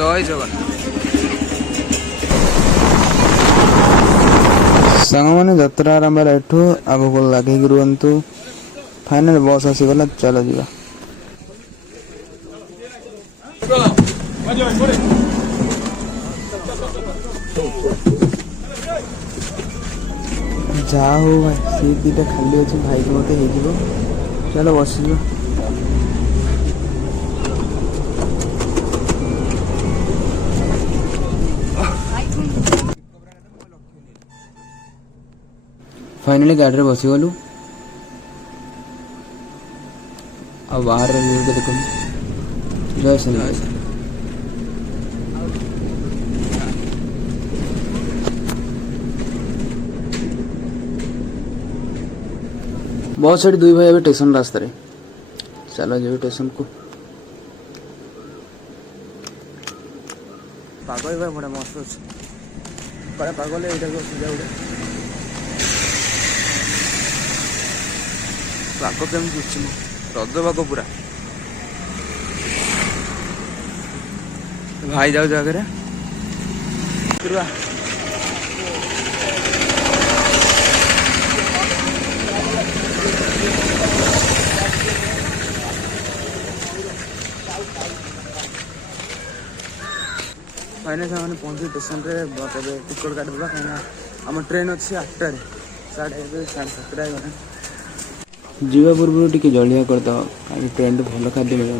जय जगन्नाथ। सांगने यात्रा आरंभ एठू आग को लगे रुहतु। फाइनल बस आसीगला, चलो जीवा। जा हो भाई सीट दीटा खाली अच्छे भाई को मत हो। चलो बस फाइनली गाड़ी बसी गलु। अब बाहर देखो जय श्री बहुत सारी दुई भाई अभी स्टेशन रास्ता रे। चलो जो स्टेशन को पागल भाई बड़ा मस्त अच्छे बड़ा पागल है। इधर को सीधा उड़े पाग केम दुची रज पाग पूरा भाई जाओ जगह फाइनल से पहुंचे स्टेशन टिकट काटिदेवा कहीं आम ट्रेन अच्छी 8टार 7:30 गला जीवा पूर्व टी जलिया करद कहीं ट्रेन तो भल खाद्य मिले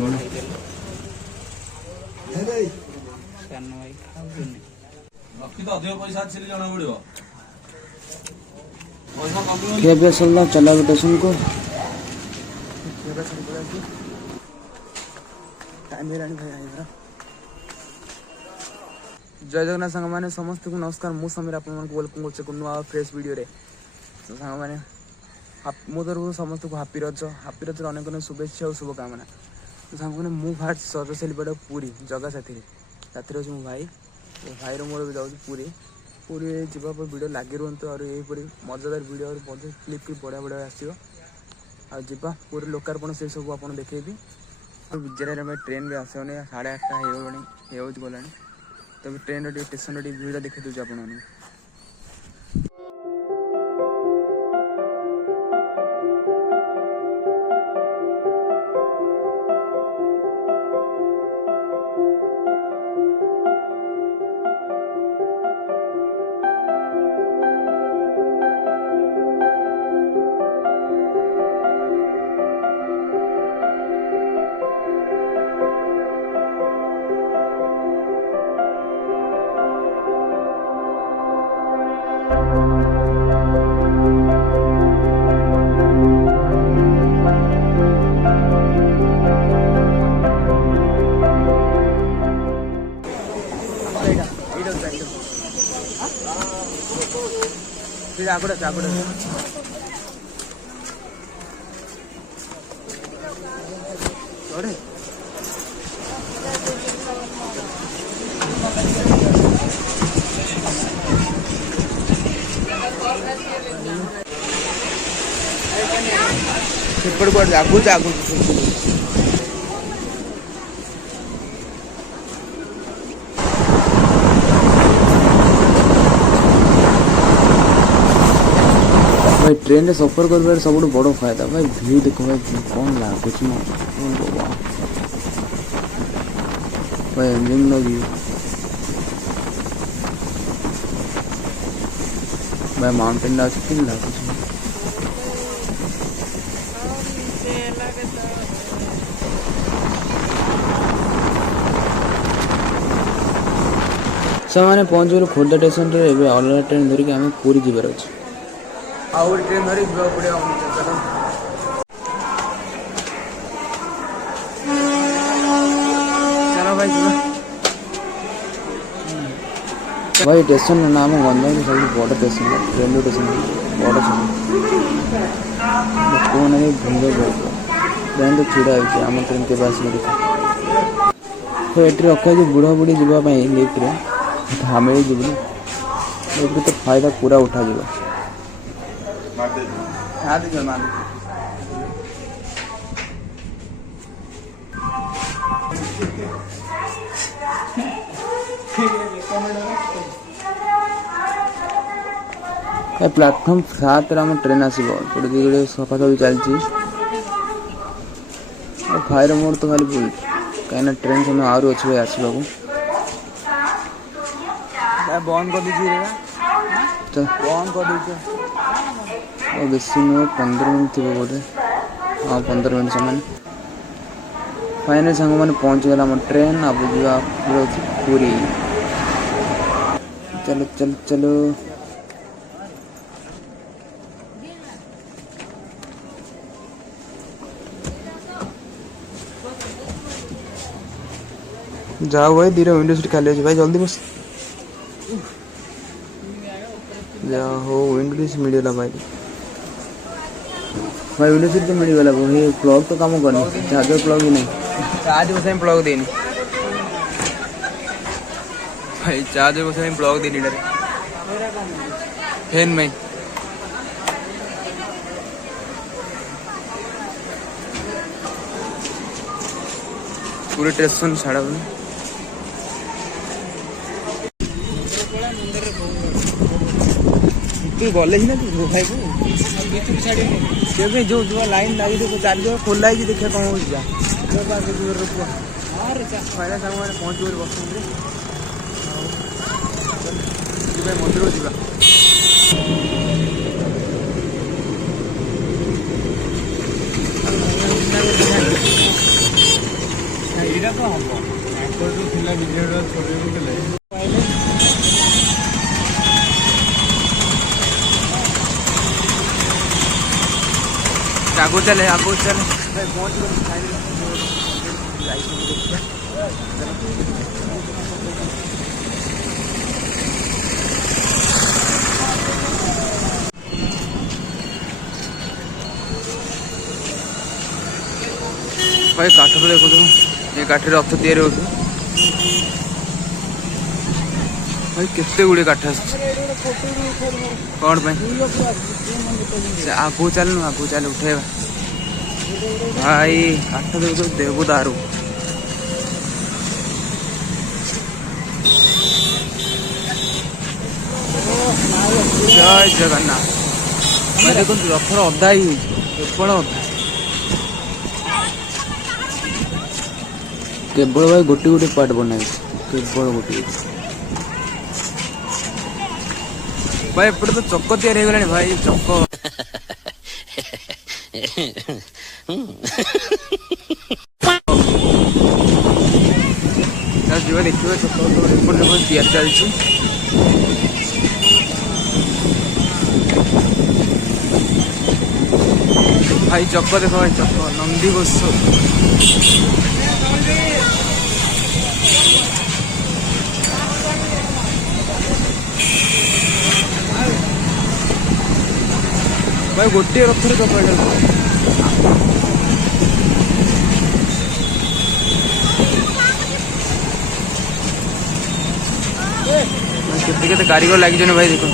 खे पे सरला चला स्टेशन को टाइम भाई जय जगन्नाथ सांग मैंने समस्त को नमस्कार। मु समीर आप वेलकम कर नुआ फ्रेश वीडियो रे। सांग मैंने मो तरफ समस्त को हापी रज अनेक अनेक शुभेच्छा और शुभकामना। सांग मैंने मु फाट सजसेली पड़ा पूरी जगह साथी साथी अच्छे मो भाई भाईर मोर भी जाऊँ पूरी पूरी जावा वीडियो लगी रुहतु और यहीपरी मजादार वीडियो और मजा क्लिप भी बढ़िया बढ़िया आसो आवा पूरी लोकार्पण से सब आप देखेबी। विजय में ट्रेन भी आसनी 8:30 गला तब ट्रेन स्टेशन व्यू देखी दूसरे आपको आगुड़ा भाई ट्रेन रे सफर कर सब बड़ फायदा भाई व्यू देखो भाई कौन लगुच भाई एंजिन नो व्यू भाई माउंटेन लगुच से पहुंचे खोर्धा स्टेशन रे अलग ट्रेन धरिक आम पूरी जीवार अच्छे आउ ट्रेन धरी पड़े चलो भाई भाई स्टेशन नाम गंजाम सब बड़ स्टेशन रेलवे स्टेशन बड़ लोक भिड़ ट्रेन तो छिड़ा हो आम ट्रेन के आस तो ये रखा बुढ़ा बुढ़ी जावाई लिफ्ट हामिली जीवन लिफ्ट तो फायदा पूरा उठा प्लाटफर्म 7 आम ट्रेन आसो दिगड़े सफासफी चलती फायर मोड तो खाली फुल कहीं ट्रेन समय आहरी अच्छे भाई आसवा बंद कर दीजिए बंद कर दीजिए बेसी नुह 15 मिनट थी बोधे हाँ 15 मिनट सामान फाइनल सांग मैंने पहुँचीगला आम ट्रेन अब जा पूरी चलो चलो चलो जाओ भाई धीरे विंडो सीट खाली है भाई जल्दी बस जाओ हो विंडो सीट मिलगला भाई भाई विंडो सीट तो मिलगला ये प्लग तो काम करनी चार्जर प्लग भी नहीं चार्ज बस प्लग देनी भाई चार्जर बस प्लग देनी डर फैन में पूरे स्टेशन छाड़ा तू गले ही ना तू भाई को जो जो लाइन लगी थी चार्जर खोला है देखिए कौन हो जा फाइनल सांग मैंने पहुँच बस मंदिर जा ଏଇଟା ତ ହବ ତାଙ୍କର ଯୋଉ ଥିଲା ଭିଡ଼ିଓଟା ଛଡ଼େଇକୁ ଦେଲେ आगो चले भाई पहुँच भाई काठ पे देखो तुम ये काठ रथ या भाई केते गुड़े काठ कौन आगू चल उठेगा भाई काठ देखो देवू दारू जय जगन्नाथ भाई देखो रथर अधा ही केवल अधा केवल भाई गोटे गोटे पार्ट बनाई केवल गोटे भाई एपटे तो चक तैयारी हो गला भाई चक जीवा देखिए चक तैयार चलती भाई चक देख भाई चक नंदी बस भाई गोटे रथर कपड़ा केते कारीगर लगी भाई देखो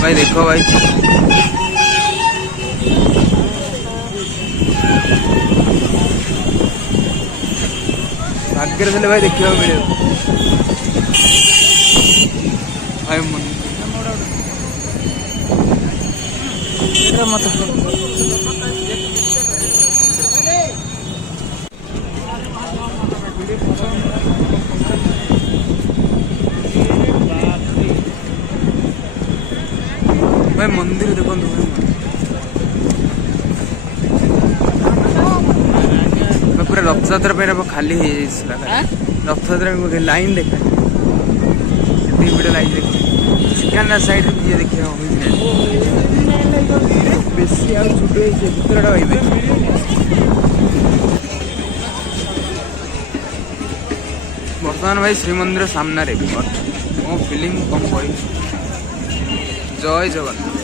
भाई देखो भाई भाग्य से भाई देखा मिले भाई मत भाई मंदिर देखो पूरा रथयात्रा पे खाली रथयात्रा लाइन देखा लाइन देख सेकेंड साइड ये देखिए बेसी आ छुट भितरटा भाई बर्तमान भाई श्रीमंदिर सामने मो फिलिंग कम कही जय जगन्नाथ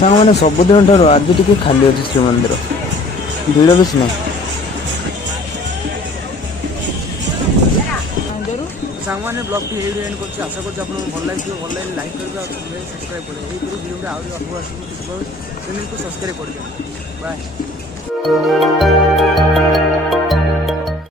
सांग मैंने सबुदिन ठार आज टी खाली अच्छे श्रीमंदिर भिड़ बेस ना सांगने ब्लॉग टी एंड कर आशा कर भल लगे भल लगे लाइक करेंगे और सब्सक्राइब करेंगे यही वीडियो आहरी आगे आसू चैनल को सब्सक्राइब कर बाय।